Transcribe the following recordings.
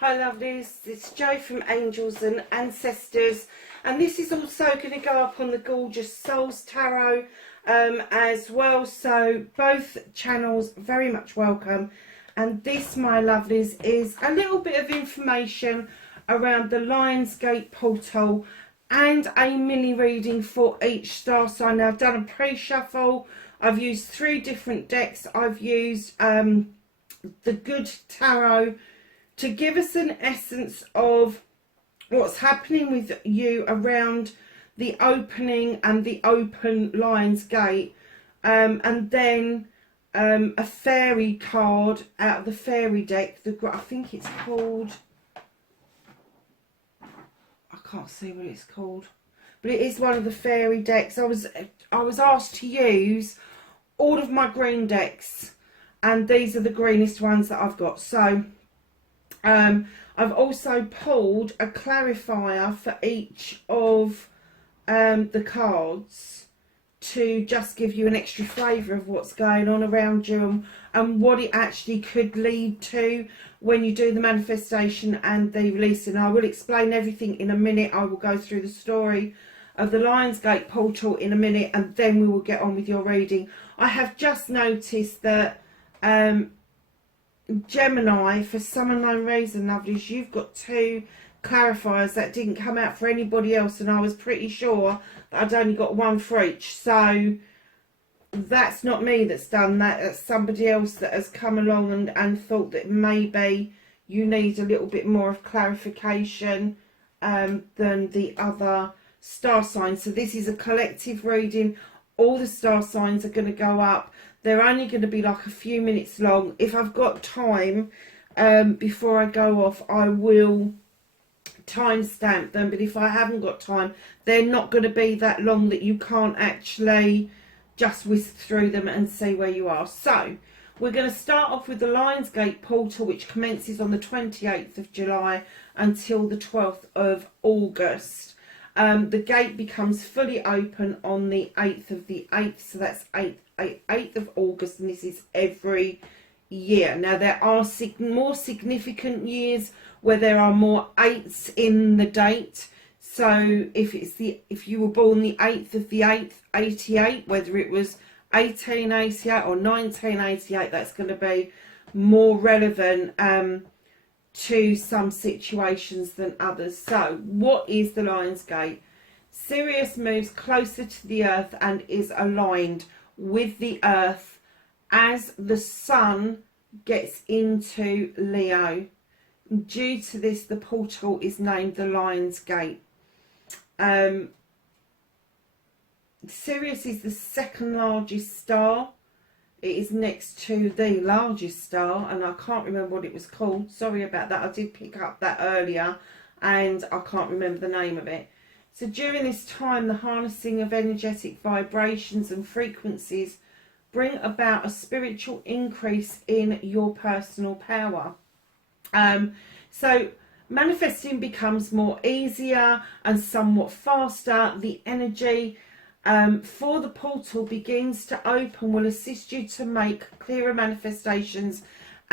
Hi lovelies, it's Jo from Angels and Ancestors, and this is also going to go up on the gorgeous Souls Tarot as well, so both channels very much welcome. And this, my lovelies, is a little bit of information around the Lionsgate Portal and a mini reading for each star sign. Now, I've done a pre-shuffle, I've used 3 different decks. I've used the Good Tarot to give us an essence of what's happening with you around the opening and the open Lionsgate, and then a fairy card out of the fairy deck. I think it's called, I can't see what it's called, but it is one of the fairy decks. I was asked to use all of my green decks, and these are the greenest ones that I've got. So I've also pulled a clarifier for each of the cards to just give you an extra flavour of what's going on around you and what it actually could lead to when you do the manifestation and the releasing. I will explain everything in a minute. I will go through the story of the Lionsgate Portal in a minute, and then we will get on with your reading. I have just noticed that Gemini, for some unknown reason, lovelies, you've got 2 clarifiers that didn't come out for anybody else, and I was pretty sure that I'd only got 1 for each. So that's not me that's done that. That's somebody else that has come along and thought that maybe you need a little bit more of clarification than the other star signs. So this is a collective reading. All the star signs are going to go up. They're only going to be like a few minutes long. If I've got time before I go off, I will timestamp them. But if I haven't got time, they're not going to be that long that you can't actually just whisk through them and see where you are. So we're going to start off with the Lionsgate Portal, which commences on the 28th of July until the 12th of August. The gate becomes fully open on the 8th of the 8th, so that's 8th of August, and this is every year. Now, there are more significant years where there are more 8s in the date. So if you were born the 8th of the 8th, 88, whether it was 1888 or 1988, that's going to be more relevant to some situations than others. So what is the Lionsgate? Sirius moves closer to the earth and is aligned with the earth as the sun gets into Leo. Due to this, the portal is named the Lionsgate. Sirius is the 2nd largest star. It is next to the largest star, and I can't remember what it was called. Sorry about that. I did pick up that earlier, and I can't remember the name of it. So during this time, the harnessing of energetic vibrations and frequencies bring about a spiritual increase in your personal power. So manifesting becomes more easier and somewhat faster. The energy for the portal begins to open will assist you to make clearer manifestations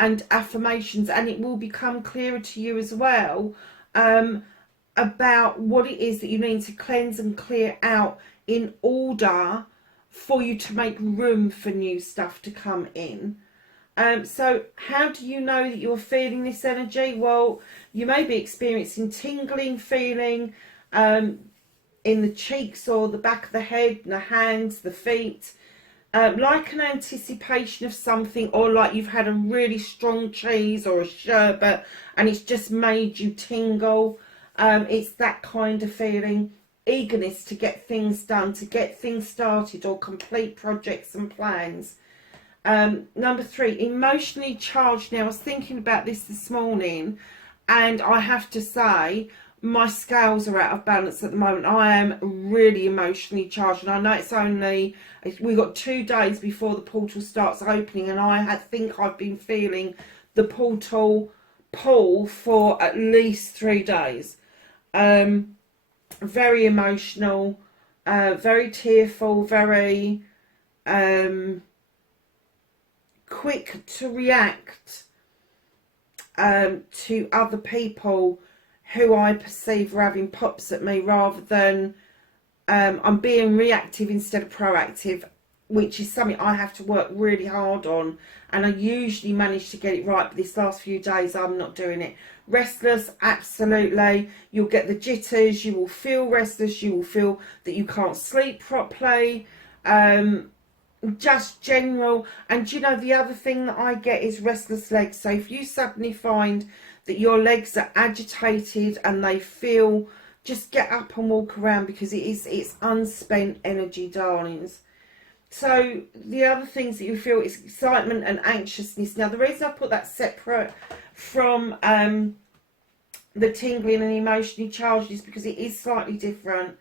and affirmations, and it will become clearer to you as well about what it is that you need to cleanse and clear out in order for you to make room for new stuff to come in. So how do you know that you're feeling this energy? Well, you may be experiencing tingling feeling in the cheeks or the back of the head, the hands, the feet, like an anticipation of something, or like you've had a really strong cheese or a sherbet and it's just made you tingle. It's that kind of feeling. Eagerness to get things done, to get things started or complete projects and plans. Number 3, emotionally charged. Now, I was thinking about this morning, and I have to say my scales are out of balance at the moment. I am really emotionally charged, and I know we've got 2 days before the portal starts opening, and I think I've been feeling the portal pull for at least 3 days. Very emotional, very tearful, very quick to react to other people who I perceive are having pops at me, rather than I'm being reactive instead of proactive, which is something I have to work really hard on, and I usually manage to get it right, but this last few days I'm not doing it. Restless, absolutely. You'll get the jitters, you will feel restless, you will feel that you can't sleep properly, just general. And you know, the other thing that I get is restless legs. So if you suddenly find that your legs are agitated and they feel, just get up and walk around, because it's unspent energy, darlings. So the other things that you feel is excitement and anxiousness. Now the reason I put that separate from the tingling and emotionally charged is because it is slightly different.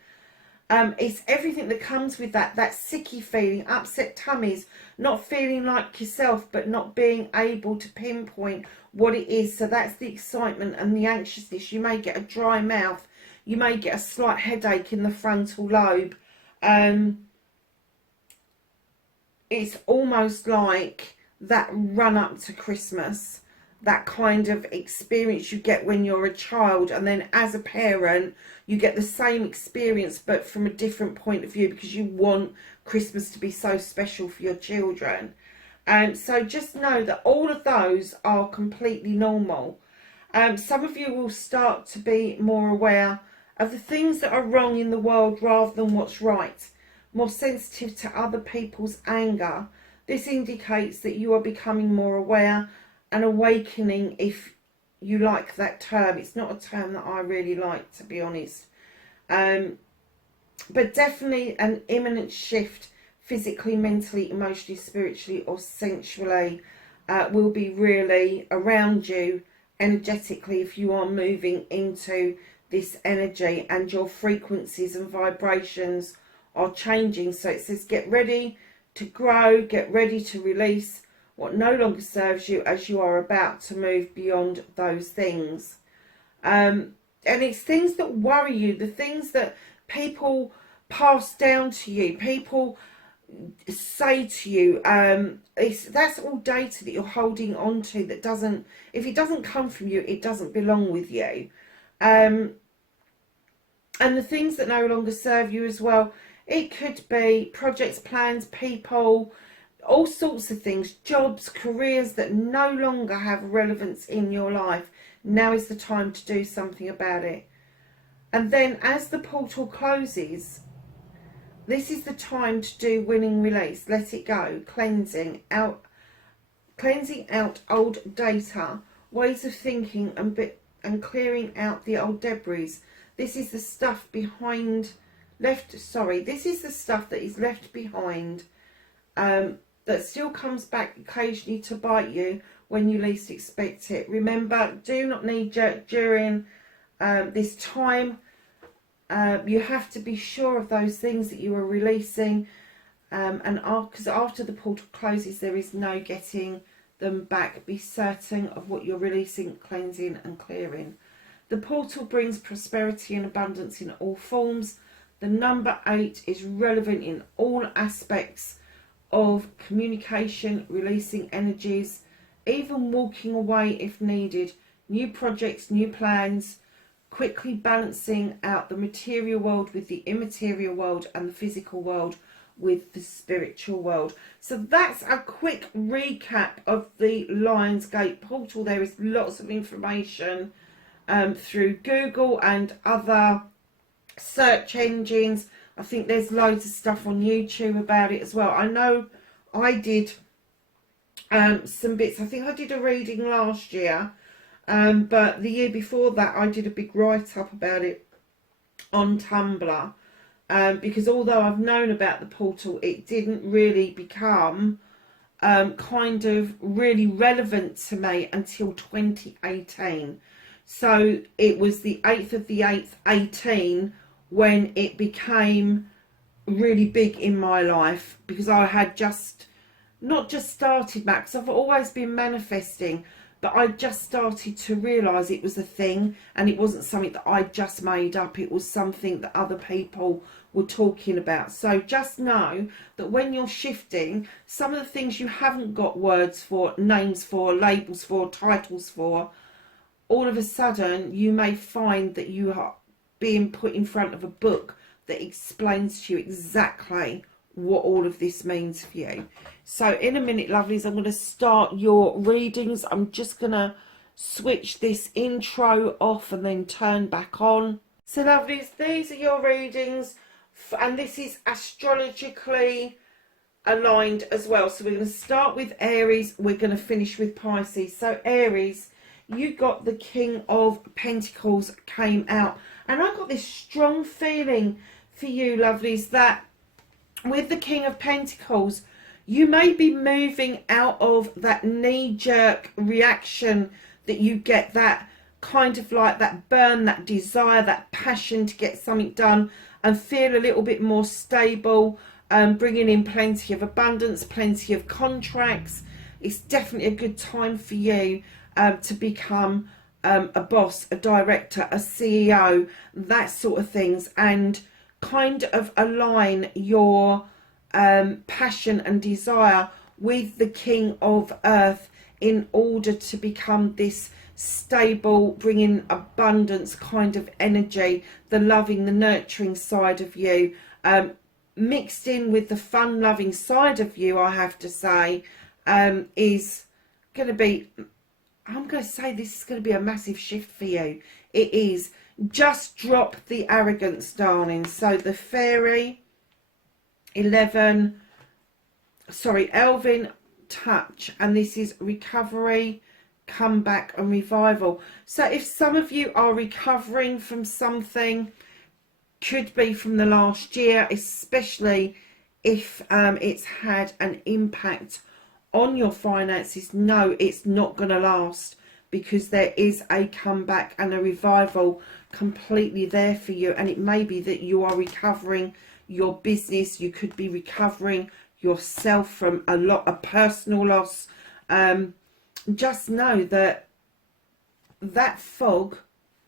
It's everything that comes with that sicky feeling, upset tummies, not feeling like yourself, but not being able to pinpoint what it is. So that's the excitement and the anxiousness. You may get a dry mouth, you may get a slight headache in the frontal lobe. It's almost like that run up to Christmas, that kind of experience you get when you're a child, and then as a parent you get the same experience but from a different point of view, because you want Christmas to be so special for your children. So just know that all of those are completely normal. Some of you will start to be more aware of the things that are wrong in the world rather than what's right, more sensitive to other people's anger. This indicates that you are becoming more aware and awakening, if you like that term. It's not a term that I really like, to be honest. But definitely an imminent shift, physically, mentally, emotionally, spiritually or sensually, will be really around you energetically if you are moving into this energy, and your frequencies and vibrations are changing. So it says get ready to grow, get ready to release what no longer serves you, as you are about to move beyond those things. And it's things that worry you, the things that people pass down to you, people say to you, that's all data that you're holding on to that doesn't, if it doesn't come from you, it doesn't belong with you. And the things that no longer serve you as well, it could be projects, plans, people, all sorts of things, jobs, careers that no longer have relevance in your life. Now is the time to do something about it. And then as the portal closes, this is the time to do winning release, let it go, cleansing out old data, ways of thinking, and clearing out the old debris. This is the stuff this is the stuff that is left behind, that still comes back occasionally to bite you when you least expect it. Remember, do not knee jerk during this time. You have to be sure of those things that you are releasing, because after the portal closes there is no getting them back. Be certain of what you're releasing, cleansing and clearing. The portal brings prosperity and abundance in all forms. The number 8 is relevant in all aspects of communication, releasing energies, even walking away if needed, new projects, new plans, quickly balancing out the material world with the immaterial world and the physical world with the spiritual world. So that's a quick recap of the Lionsgate Portal. There is lots of information through Google and other search engines. I think there's loads of stuff on YouTube about it as well. I know I did some bits. I think I did a reading last year, but the year before that I did a big write-up about it on Tumblr, because although I've known about the portal, it didn't really become kind of really relevant to me until 2018. So it was the 8th of the 8th, 18, when it became really big in my life, because I had not just started, Max, I've always been manifesting, but I just started to realise it was a thing, and it wasn't something that I just made up. It was something that other people were talking about. So just know that when you're shifting, some of the things you haven't got words for, names for, labels for, titles for, all of a sudden you may find that you are being put in front of a book that explains to you exactly what all of this means for you. So in a minute, lovelies, I'm going to start your readings. I'm just going to switch this intro off and then turn back on. So lovelies, these are your readings, and this is astrologically aligned as well. So we're going to start with Aries, we're going to finish with Pisces. So Aries, you got the King of Pentacles came out, and I got this strong feeling for you, lovelies, that with the King of Pentacles, you may be moving out of that knee-jerk reaction that you get, that kind of like that burn, that desire, that passion to get something done and feel a little bit more stable, bringing in plenty of abundance, plenty of contracts. It's definitely a good time for you to become a boss, a director, a CEO, that sort of things, and kind of align your passion and desire with the King of Earth in order to become this stable, bringing abundance kind of energy, the loving, the nurturing side of you, mixed in with the fun loving side of you, I have to say, is going to be, I'm going to say this is going to be a massive shift for you. It is. Just drop the arrogance, darling. So the fairy, Elvin touch, and this is recovery, comeback and revival. So if some of you are recovering from something, could be from the last year, especially if it's had an impact on your finances, no, it's not going to last, because there is a comeback and a revival completely there for you. And it may be that you are recovering your business, you could be recovering yourself from a lot of personal loss. Just know that that fog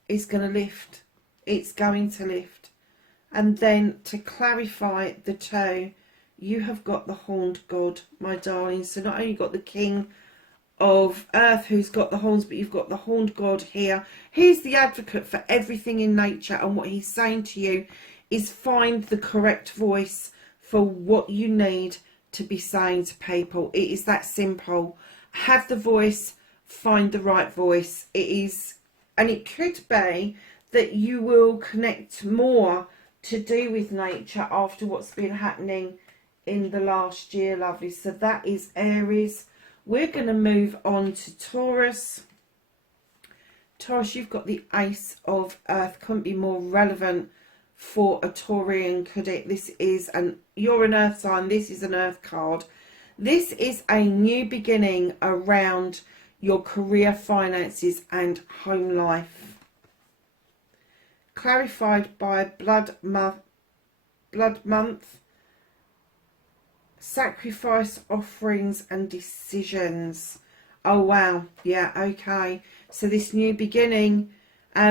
is going to lift. It's going to lift. And then to clarify the two, you have got the horned god, my darling. So not only got the King of Earth who's got the horns, but you've got the horned god here. He's the advocate for everything in nature, and what he's saying to you is find the correct voice for what you need to be saying to people. It is that simple. Have the voice, find the right voice. It is, and it could be that you will connect more to do with nature after what's been happening in the last year, lovely. So that is Aries. We're going to move on to Taurus. Taurus, you've got the Ace of Earth. Couldn't be more relevant for a Taurian, could it? This is you're an Earth sign. This is an Earth card. This is a new beginning around your career, finances and home life. Clarified by blood month, sacrifice, offerings and decisions. Oh wow, yeah, okay. So this new beginning,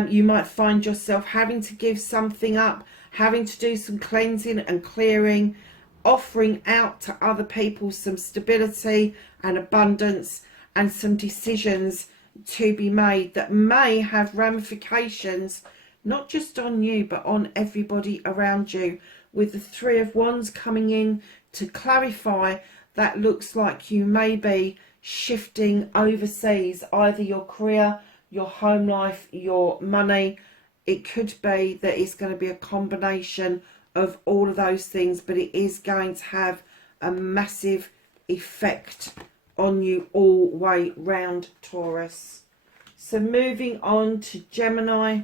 you might find yourself having to give something up, having to do some cleansing and clearing, offering out to other people some stability and abundance and some decisions to be made that may have ramifications not just on you but on everybody around you. With the Three of Wands coming in to clarify, that looks like you may be shifting overseas, either your career, your home life, your money. It could be that it's going to be a combination of all of those things, but it is going to have a massive effect on you all way round, Taurus. So moving on to Gemini.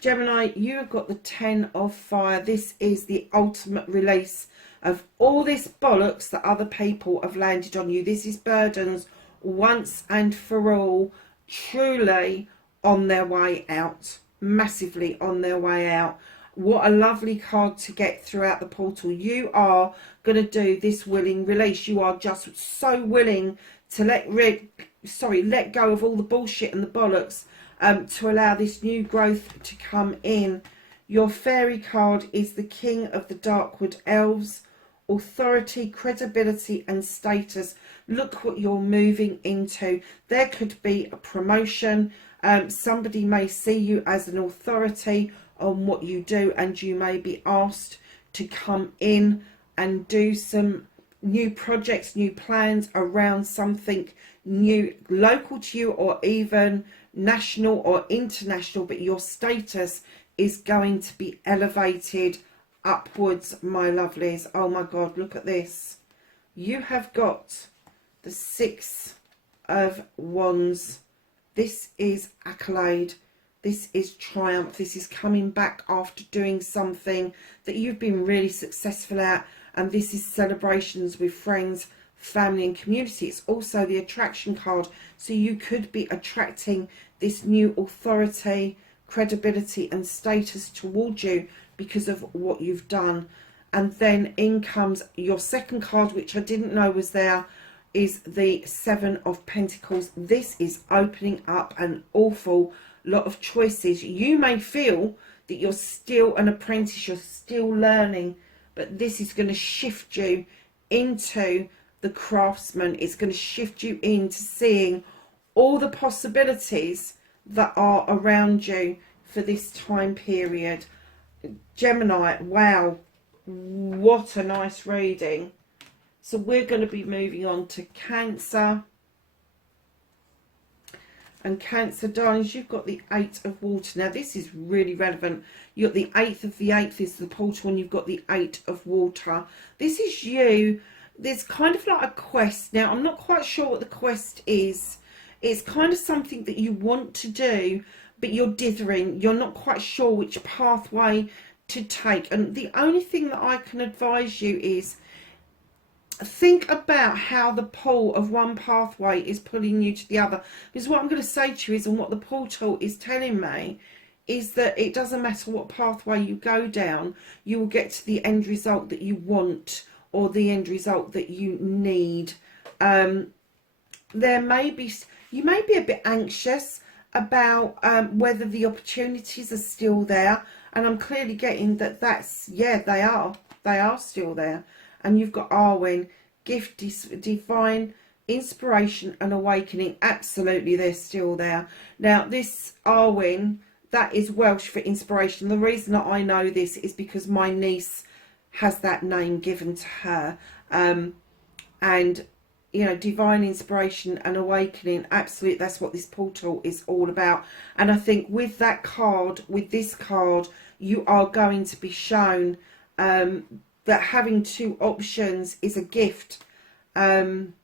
Gemini, you have got the 10 of Fire. This is the ultimate release of all this bollocks that other people have landed on you. This is burdens once and for all, truly on their way out, massively on their way out. What a lovely card to get throughout the portal. You are going to do this willing release. You are just so willing to let go of all the bullshit and the bollocks, to allow this new growth to come in. Your fairy card is the King of the Darkwood Elves, authority, credibility and status. Look what you're moving into. There could be a promotion. Somebody may see you as an authority on what you do, and you may be asked to come in and do some new projects, new plans around something new, local to you or even national or international, but your status is going to be elevated upwards, my lovelies. Oh my God, look at this. You have got the 6 of Wands. This is accolade. This is triumph. This is coming back after doing something that you've been really successful at. And this is celebrations with friends, family and community. It's also the attraction card. So you could be attracting this new authority, credibility and status towards you because of what you've done. And then in comes your second card, which I didn't know was there, is the 7 of Pentacles. This is opening up an awful lot of choices. You may feel that you're still an apprentice, you're still learning, but this is going to shift you into the craftsman. It's going to shift you into seeing all the possibilities that are around you for this time period. Gemini, wow, what a nice reading. So we're going to be moving on to Cancer. And Cancer, darlings, you've got the 8 of Water. Now, this is really relevant. You've got the 8th of the 8th is the portal, and you've got the 8 of Water. This is you. There's kind of like a quest. Now, I'm not quite sure what the quest is. It's kind of something that you want to do, but you're dithering. You're not quite sure which pathway to take. And the only thing that I can advise you is think about how the pull of one pathway is pulling you to the other. Because what I'm going to say to you is, and what the portal is telling me, is that it doesn't matter what pathway you go down, you will get to the end result that you want, or the end result that you need. There may be, you may be a bit anxious about whether the opportunities are still there. And I'm clearly getting that that's, yeah, they are still there. And you've got Arwen, gift, divine, inspiration and awakening. Absolutely, they're still there. Now, this Arwen, that is Welsh for inspiration. The reason that I know this is because my niece has that name given to her. And, you know, divine inspiration and awakening, absolutely, that's what this portal is all about. And I think with that card, with this card, you are going to be shown that having 2 options is a gift, and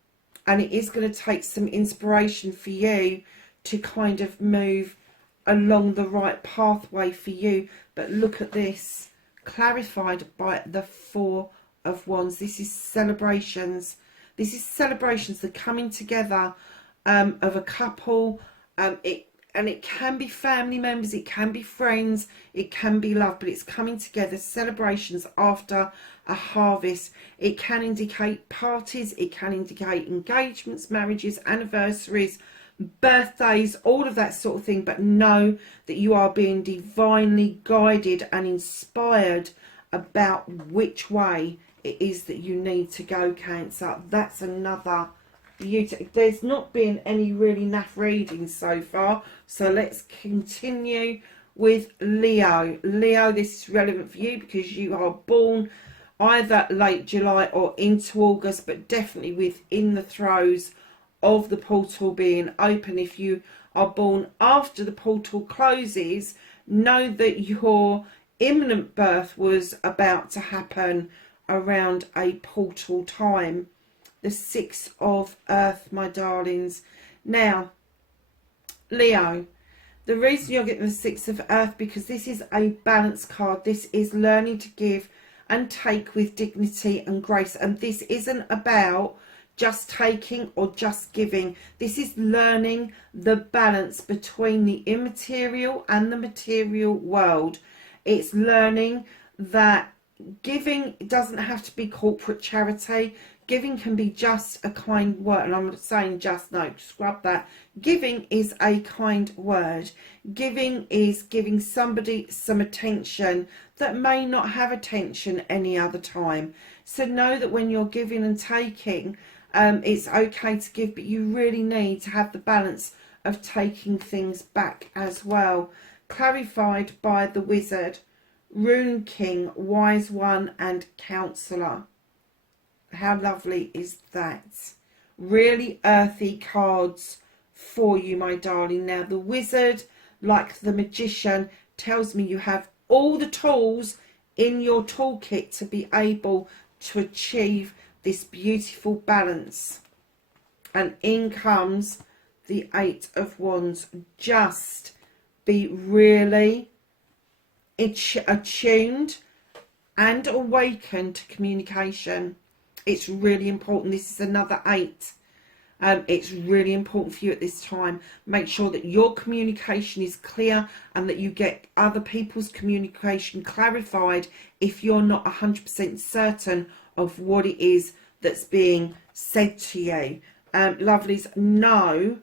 it is going to take some inspiration for you to kind of move along the right pathway for you. But look at this, clarified by the 4 of Wands. This is celebrations. This is celebrations, the coming together of a couple. It can be family members, it can be friends, it can be love, but it's coming together, celebrations after a harvest. It can indicate parties, it can indicate engagements, marriages, anniversaries, birthdays, all of that sort of thing. But know that you are being divinely guided and inspired about which way it is that you need to go, Cancer. That's another beauty. There's not been any really naff readings so far, so let's continue with Leo. Leo, this is relevant for you because you are born either late July or into August, but definitely within the throes of the portal being open. If you are born after the portal closes, know that your imminent birth was about to happen around a portal time. The 6 of Earth, my darlings. Now, Leo, the reason you're getting the 6 of Earth, because this is a balance card. This is learning to give and take with dignity and grace. And this isn't about just taking or just giving. This is learning the balance between the immaterial and the material world. It's learning that giving doesn't have to be corporate charity. Giving can be just a kind word, and I'm not saying just, no, scrub that. Giving is a kind word. Giving is giving somebody some attention that may not have attention any other time. So know that when you're giving and taking, it's okay to give, but you really need to have the balance of taking things back as well. Clarified by the Wizard, Rune King, Wise One, and Counselor. How lovely is that? Really earthy cards for you, my darling. Now, the Wizard, like the Magician, tells me you have all the tools in your toolkit to be able to achieve this beautiful balance. And in comes the Eight of Wands. Just be really attuned and awakened to communication. It's really important. This is another 8. It's really important for you at this time. Make sure that your communication is clear and that you get other people's communication clarified if you're not 100% certain of what it is that's being said to you. Lovelies, know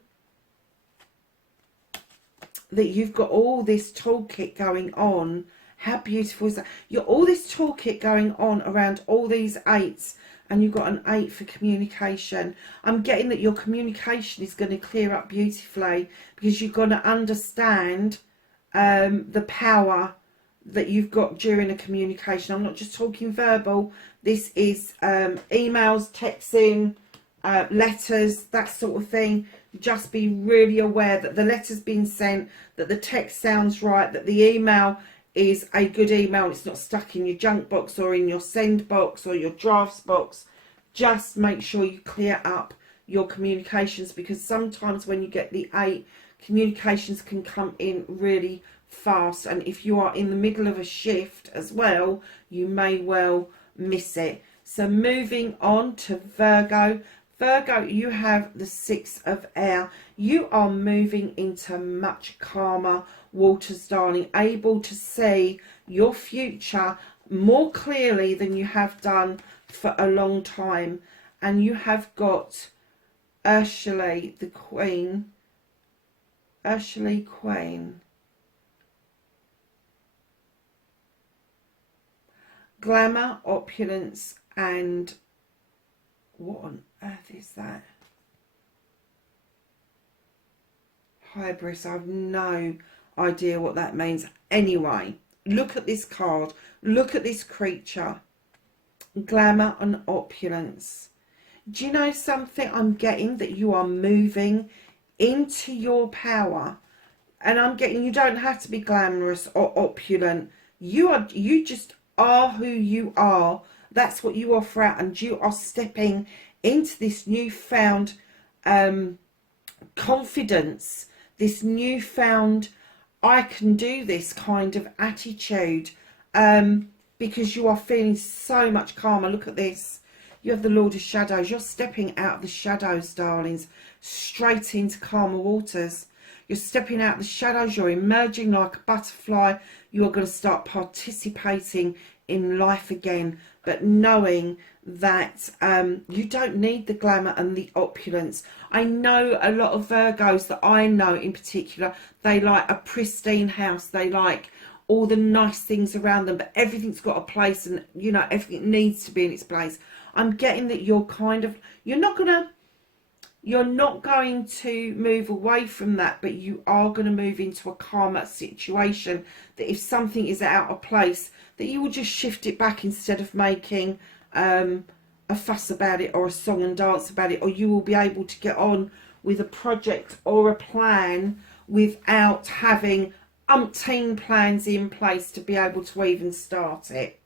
that you've got all this toolkit going on. How beautiful is that? You're all this toolkit going on around all these 8s, and you've got an 8 for communication. I'm getting that your communication is going to clear up beautifully because you're going to understand the power that you've got during a communication. I'm not just talking verbal. This is emails, texting, letters, that sort of thing. Just be really aware that the letter's been sent, that the text sounds right, that the email is a good email. It's not stuck in your junk box or in your send box or your drafts box. Just make sure you clear up your communications, because sometimes when you get the 8, communications can come in really fast, and if you are in the middle of a shift as well, you may well miss it. So moving on to Virgo. Virgo, you have the 6 of Air. You are moving into much calmer waters, darling, able to see your future more clearly than you have done for a long time. And you have got Ursula, the Queen. Ursula Queen. Glamour, opulence, and what on earth is that? Hybris. I have no idea what that means. Anyway, look at this card. Look at this creature. Glamour and opulence. Do you know something? I'm getting that you are moving into your power. And I'm getting you don't have to be glamorous or opulent. You just are who you are. That's what you offer out, and you are stepping into this newfound confidence, this newfound I can do this kind of attitude, because you are feeling so much calmer. Look at this. You have the Lord of Shadows. You're stepping out of the shadows, darlings, straight into calmer waters. You're stepping out of the shadows. You're emerging like a butterfly. You are going to start participating in life again, but knowing that you don't need the glamour and the opulence. I know a lot of Virgos that I know in particular, they like a pristine house. They like all the nice things around them, but everything's got a place, and you know, everything needs to be in its place. I'm getting that you're kind of, you're not going to move away from that, but you are going to move into a calmer situation, that if something is out of place, that you will just shift it back instead of making a fuss about it or a song and dance about it, or you will be able to get on with a project or a plan without having umpteen plans in place to be able to even start it.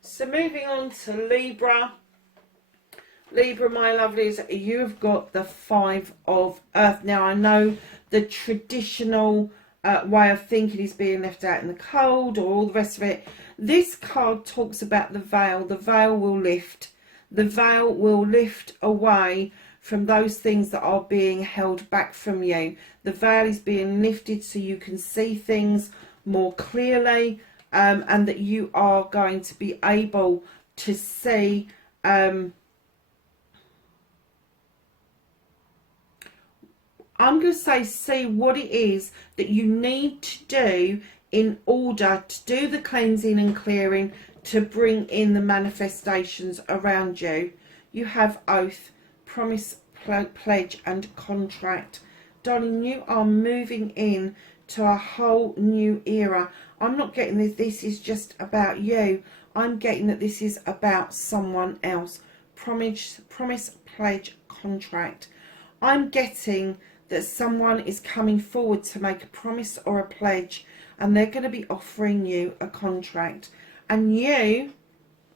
So moving on to Libra. Libra, my lovelies, you have got the 5 of Earth. Now, I know the traditional way of thinking is being left out in the cold or all the rest of it. This card talks about the veil. The veil will lift. The veil will lift away from those things that are being held back from you. The veil is being lifted so you can see things more clearly, and that you are going to be able to see I'm going to say see what it is that you need to do in order to do the cleansing and clearing to bring in the manifestations around you. You have oath, promise, pledge and contract. Darling, you are moving in to a whole new era. I'm not getting this is just about you. I'm getting that this is about someone else. Promise, pledge, contract. I'm getting that someone is coming forward to make a promise or a pledge, and they're going to be offering you a contract. And you,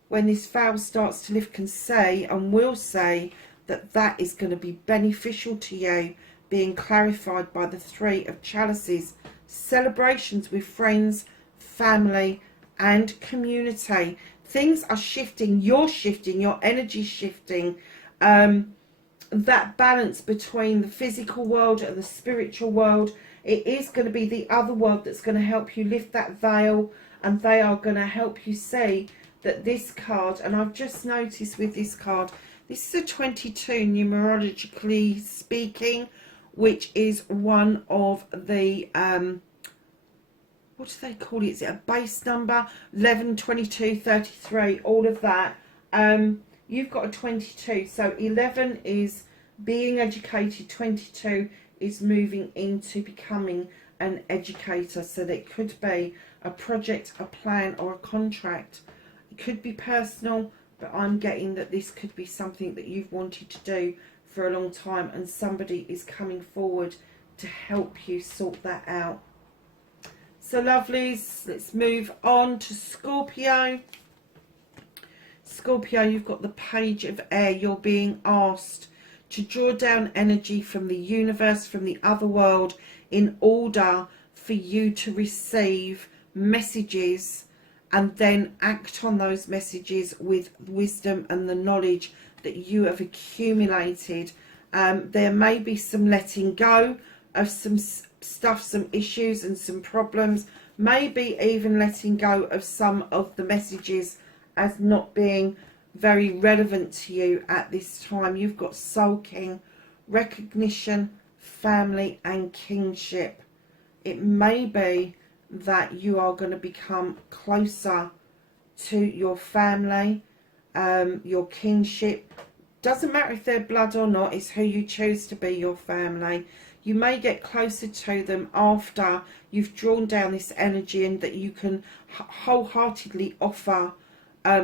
when this veil starts to lift, can say and will say that that is going to be beneficial to you, being clarified by the Three of Chalices. Celebrations with friends, family and community. Things are shifting, you're shifting, your energy's shifting. That balance between the physical world and the spiritual world, it is going to be the other world that's going to help you lift that veil, and they are going to help you see that this card, and I've just noticed with this card, this is a 22 numerologically speaking, which is one of the what do they call it? Is it a base number? 11, 22, 33, all of that. You've got a 22, so 11 is being educated, 22 is moving into becoming an educator. So that could be a project, a plan or a contract. It could be personal, but I'm getting that this could be something that you've wanted to do for a long time, and somebody is coming forward to help you sort that out. So lovelies, let's move on to Scorpio. Scorpio, you've got the Page of Air. You're being asked to draw down energy from the universe, from the other world, in order for you to receive messages and then act on those messages with wisdom and the knowledge that you have accumulated. There may be some letting go of some stuff, some issues and some problems, maybe even letting go of some of the messages as not being very relevant to you at this time. You've got Soul King, recognition, family and kingship. It may be that you are going to become closer to your family, your kingship. Doesn't matter if they're blood or not, it's who you choose to be your family. You may get closer to them after you've drawn down this energy, and that you can wholeheartedly offer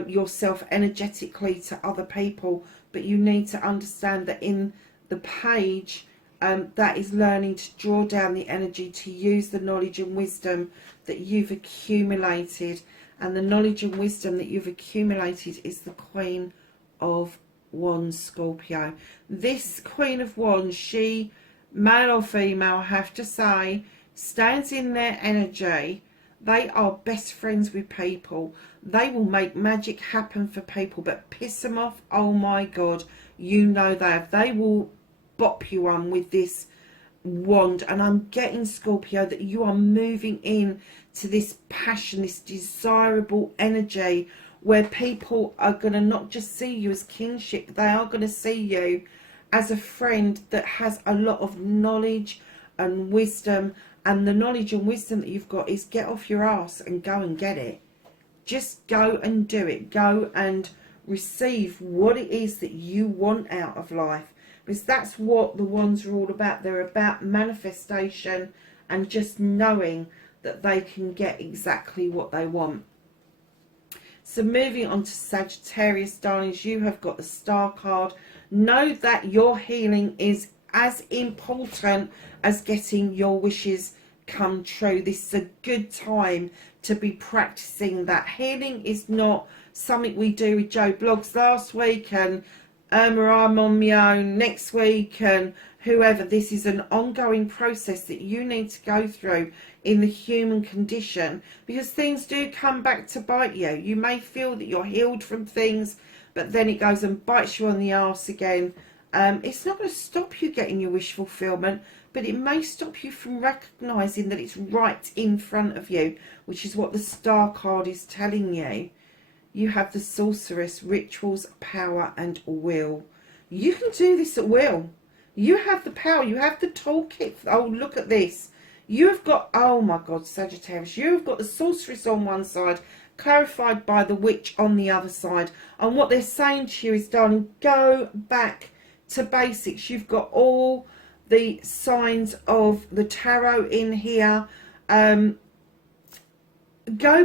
yourself energetically to other people. But you need to understand that in the page, that is learning to draw down the energy to use the knowledge and wisdom that you've accumulated. And the knowledge and wisdom that you've accumulated is the Queen of Wands, Scorpio. This Queen of Wands, she, male or female, I have to say, stands in their energy. They are best friends with people. They will make magic happen for people, but piss them off, oh my God, you know they have. They will bop you on with this wand. And I'm getting, Scorpio, that you are moving in to this passion, this desirable energy, where people are going to not just see you as kingship, they are going to see you as a friend that has a lot of knowledge and wisdom. And the knowledge and wisdom that you've got is get off your ass and go and get it. Just go and do it. Go and receive what it is that you want out of life. Because that's what the wands are all about. They're about manifestation and just knowing that they can get exactly what they want. So moving on to Sagittarius, darlings, you have got the Star card. Know that your healing is as important as getting your wishes come true. This is a good time to be practicing that. Healing is not something we do with Joe Blogs last week and I'm on my own next week and whoever. This is an ongoing process that you need to go through in the human condition, because things do come back to bite you. You may feel that you're healed from things, but then it goes and bites you on the arse again. It's not going to stop you getting your wish fulfillment, but it may stop you from recognising that it's right in front of you, which is what the Star card is telling you. you have the sorceress, rituals, power and will. You can do this at will. You have the power. You have the toolkit. Oh, look at this. You have got, oh my God, Sagittarius, you have got the sorceress on one side, clarified by the witch on the other side. And what they're saying to you is, darling, go back to basics. You've got all the signs of the tarot in here. Go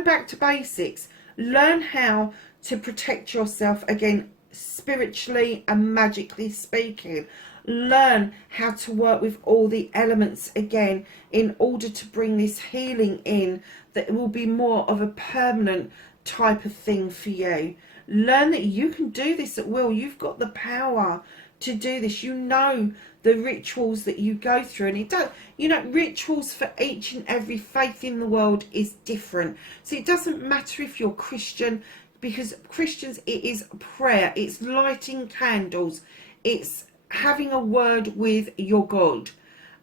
back to basics. Learn how to protect yourself, again, spiritually and magically speaking. Learn how to work with all the elements again in order to bring this healing in that will be more of a permanent type of thing for you. Learn that you can do this at will. You've got the power to do this. You know the rituals that you go through, and it don't, you know, rituals for each and every faith in the world is different. So it doesn't matter if you're Christian, because Christians, it is prayer, it's lighting candles, it's having a word with your God.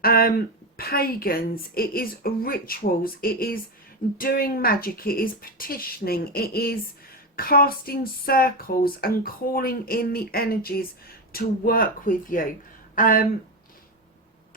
Pagans, it is rituals, it is doing magic, it is petitioning, it is casting circles and calling in the energies to work with you.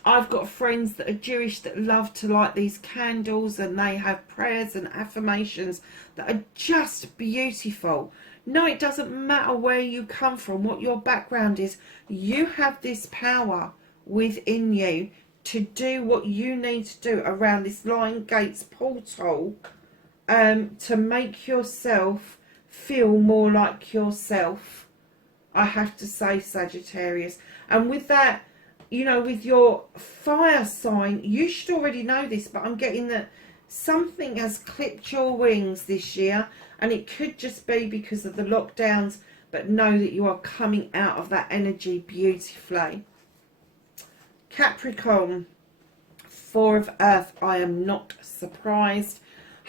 I've got friends that are Jewish that love to light these candles, and they have prayers and affirmations that are just beautiful. No, it doesn't matter where you come from, what your background is. You have this power within you to do what you need to do around this Lionsgate Portal, to make yourself feel more like yourself, I have to say, Sagittarius. And with that, you know, with your fire sign, you should already know this, but I'm getting that something has clipped your wings this year, and it could just be because of the lockdowns, but know that you are coming out of that energy beautifully. Capricorn, Four of Earth, I am not surprised.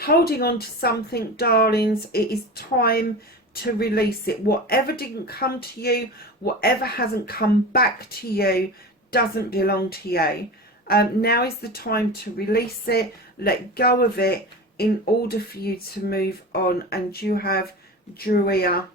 Holding on to something, darlings, it is time to release it. Whatever didn't come to you, whatever hasn't come back to you, doesn't belong to you. Now is the time to release it, let go of it, in order for you to move on. And you have Druia,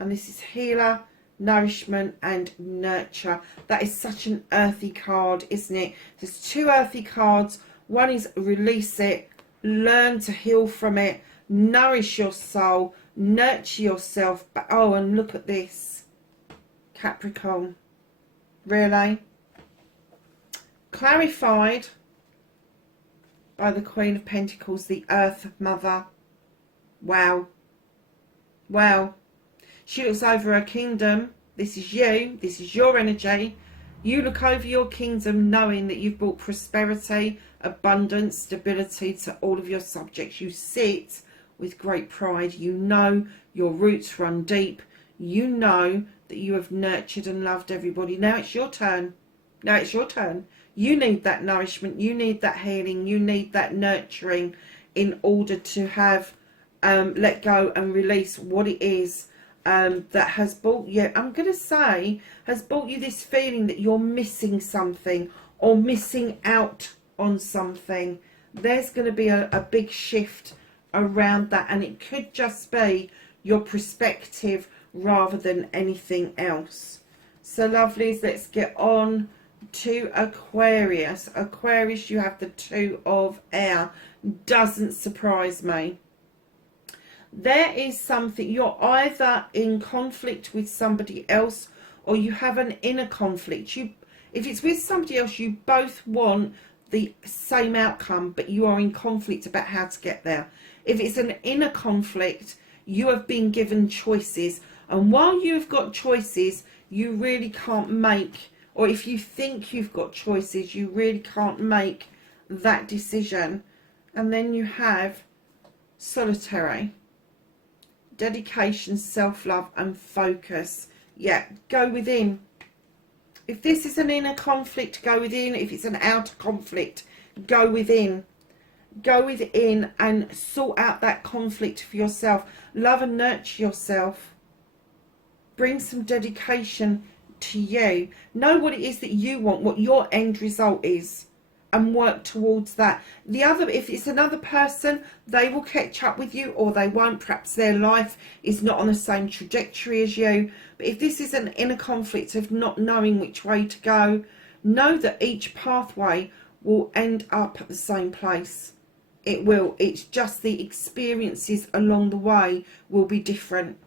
and this is healer, nourishment and nurture. That is such an earthy card, isn't it? There's two earthy cards. One is release it, learn to heal from it, nourish your soul, nurture yourself. But oh, and look at this, Capricorn, really clarified by the Queen of Pentacles, the Earth Mother. Wow, wow. She looks over her kingdom. This is you, this is your energy. You look over your kingdom knowing that you've brought prosperity, abundance, stability to all of your subjects. You sit with great pride. You know your roots run deep. You know that you have nurtured and loved everybody. Now it's your turn. Now it's your turn. You need that nourishment. You need that healing. You need that nurturing in order to have let go and release what it is that has brought you, I'm going to say, has brought you this feeling that you're missing something or missing out on something. There's going to be a big shift around that, and it could just be your perspective rather than anything else. So lovelies, let's get on to Aquarius. Aquarius, you have the Two of Air. Doesn't surprise me. There is something, you're either in conflict with somebody else, or you have an inner conflict. If it's with somebody else, you both want the same outcome, but you are in conflict about how to get there. If it's an inner conflict, you have been given choices, and while you've got choices, you really can't make, or if you think you've got choices, you really can't make that decision. And then you have solitary, dedication, self-love and focus. Yeah, go within. If this is an inner conflict, go within. If it's an outer conflict, go within. Go within and sort out that conflict for yourself. Love and nurture yourself. Bring some dedication to you. Know what it is that you want, what your end result is, and work towards that. The other, if it's another person, they will catch up with you or they won't. Perhaps their life is not on the same trajectory as you. But if this is an inner conflict of not knowing which way to go, know that each pathway will end up at the same place. It will. It's just the experiences along the way will be different.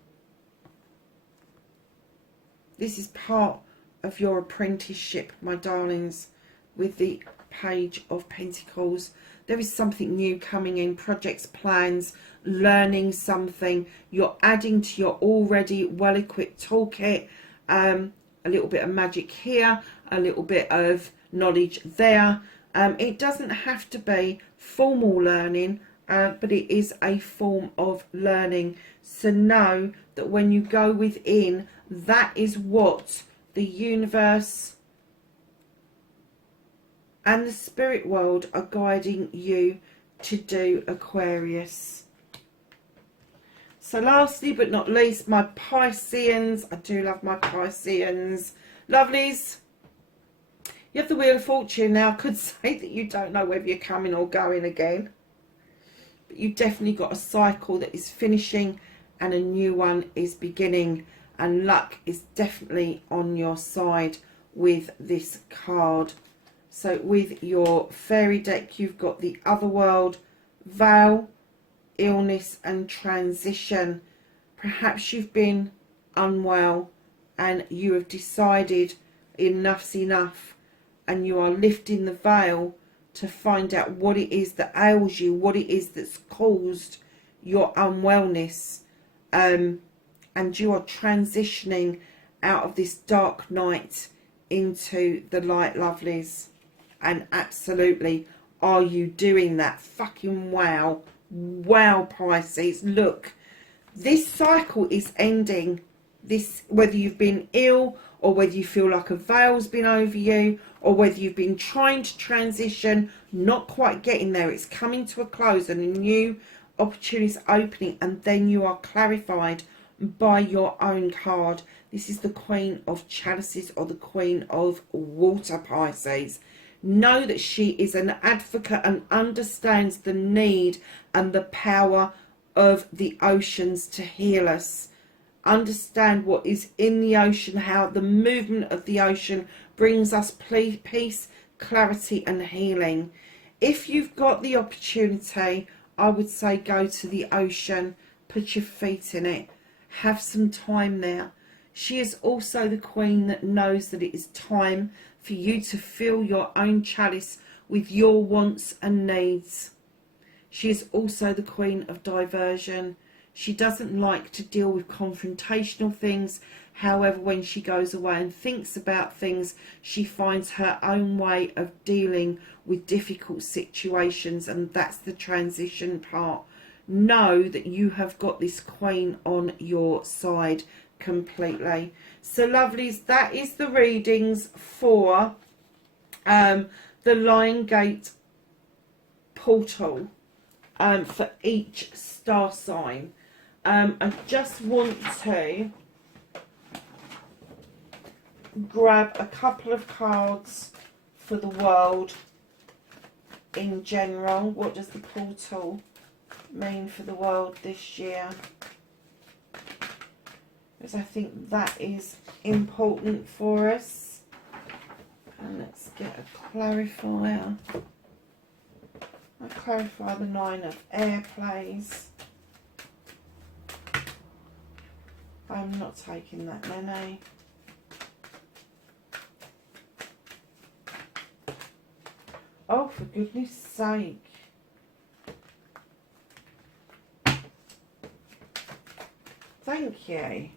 This is part of your apprenticeship, my darlings, with the Page of Pentacles. There is something new coming in, projects, plans, learning something. You're adding to your already well-equipped toolkit. A little bit of magic here, a little bit of knowledge there. It doesn't have to be formal learning, but it is a form of learning. So know that when you go within, that is what the universe and the spirit world are guiding you to do, Aquarius. So lastly but not least, my Pisceans. I do love my Pisceans. Lovelies. You have the Wheel of Fortune now. I could say that you don't know whether you're coming or going again. But you've definitely got a cycle that is finishing and a new one is beginning. And luck is definitely on your side with this card. So with your fairy deck, you've got the Otherworld, Veil, illness and transition. Perhaps you've been unwell and you have decided enough's enough. And you are lifting the veil to find out what it is that ails you, what it is that's caused your unwellness. And you are transitioning out of this dark night into the light, lovelies. And absolutely, are you doing that? Fucking wow. Wow, Pisces. Look, this cycle is ending. This, whether you've been ill or whether you feel like a veil's been over you, or whether you've been trying to transition, not quite getting there, it's coming to a close and a new opportunity is opening, and then you are clarified by your own card. This is the Queen of Chalices, or the Queen of Water, Pisces. Know that she is an advocate and understands the need and the power of the oceans to heal us. Understand what is in the ocean, how the movement of the ocean brings us peace, clarity and healing. If you've got the opportunity, I would say go to the ocean, put your feet in it, have some time there. She is also the queen that knows that it is time for you to fill your own chalice with your wants and needs. She is also the queen of diversion. She doesn't like to deal with confrontational things. However, when she goes away and thinks about things, she finds her own way of dealing with difficult situations, and that's the transition part. Know that you have got this queen on your side completely. So, lovelies, that is the readings for the Lionsgate Portal for each star sign. I just want to grab a couple of cards for the world in general. What does the portal mean for the world this year? Because I think that is important for us. And let's get a clarifier. I'll clarify the Nine of Air, please. I'm not taking that many. Oh, for goodness sake. Thank you.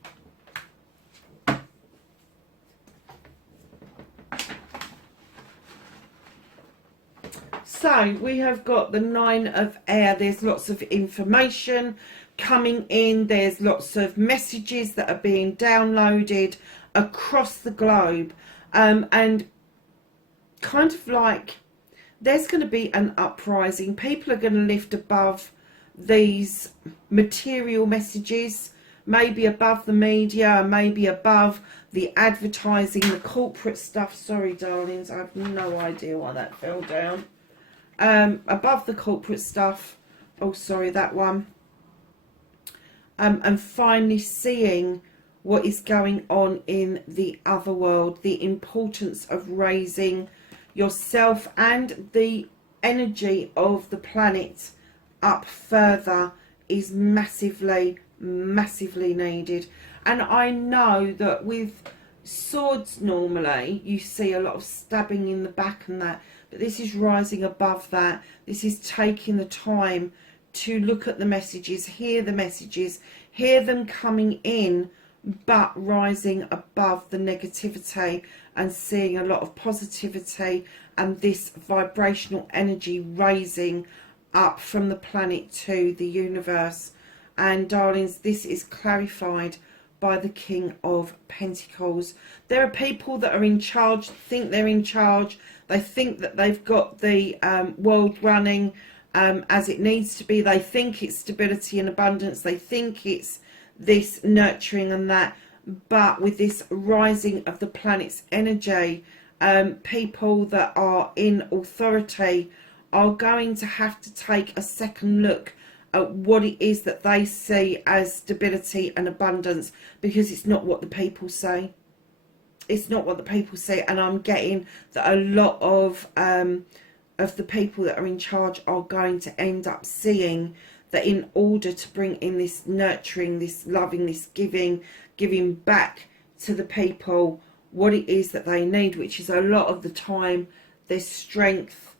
So we have got the Nine of Air. There's lots of information coming in. There's lots of messages that are being downloaded across the globe. And kind of like there's going to be an uprising. People are going to lift above these material messages. maybe above the media, maybe above the advertising, the corporate stuff. Sorry, darlings, I have no idea why that fell down. Above the corporate stuff. Oh, sorry, that one. And finally seeing what is going on in the other world. The importance of raising yourself and the energy of the planet up further is massively needed. And I know that with swords normally you see a lot of stabbing in the back and that, but this is rising above that. This is taking the time to look at the messages, hear them coming in, but rising above the negativity and seeing a lot of positivity and this vibrational energy raising up from the planet to the universe. And darlings, this is clarified by the King of Pentacles. There are people that are in charge, think they're in charge. They think that they've got the world running as it needs to be. They think it's stability and abundance. They think it's this nurturing and that. But with this rising of the planet's energy, people that are in authority are going to have to take a second look at what it is that they see as stability and abundance, because it's not what the people say. It's not what the people say, and I'm getting that a lot of the people that are in charge are going to end up seeing that in order to bring in this nurturing, this loving, this giving back to the people what it is that they need, which is a lot of the time their strength,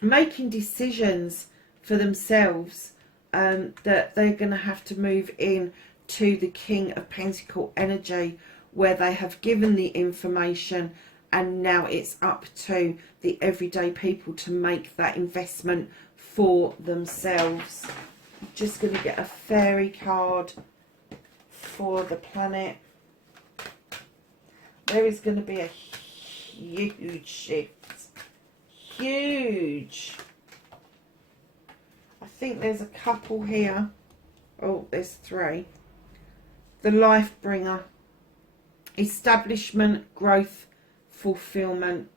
making decisions for themselves, that they're going to have to move in to the King of Pentacle energy, where they have given the information and now it's up to the everyday people to make that investment for themselves. I'm just going to get a fairy card for the planet. There is going to be a huge shift. Huge. I think there's a couple here. Oh, there's three. The Life Bringer. Establishment, growth, fulfillment.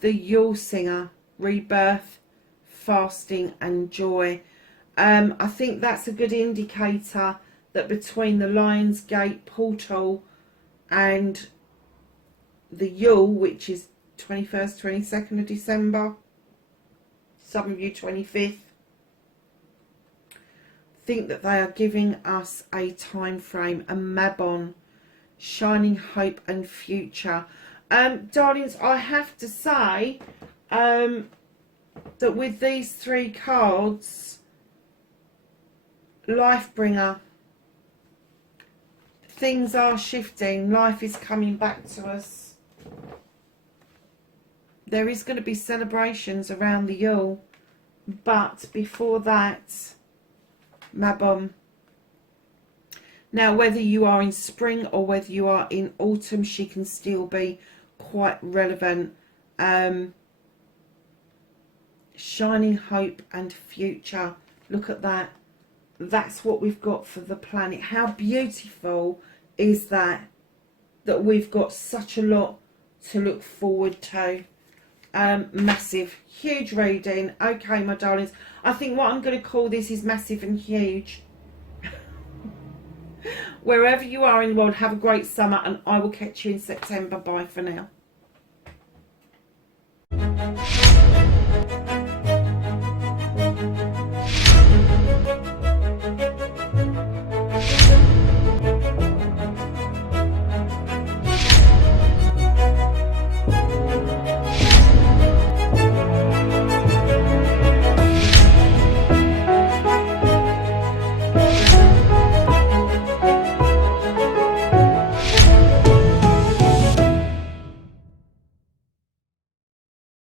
The Yule Singer. Rebirth, fasting and joy. I think that's a good indicator that between the Lionsgate Portal and the Yule, which is 21st, 22nd of December, some of you 25th, think that they are giving us a time frame, a Mabon, shining hope and future. Darlings, I have to say that with these three cards, Lifebringer, things are shifting. Life is coming back to us. There is going to be celebrations around the Yule, but before that, Mabon. Now, whether you are in spring or whether you are in autumn, she can still be quite relevant. Shining hope and future. Look at that. That's what we've got for the planet. How beautiful is that? That we've got such a lot to look forward to. Massive, huge reading. Okay, my darlings. I think what I'm going to call this is massive and huge. Wherever you are in the world, have a great summer, and I will catch you in September. Bye for now.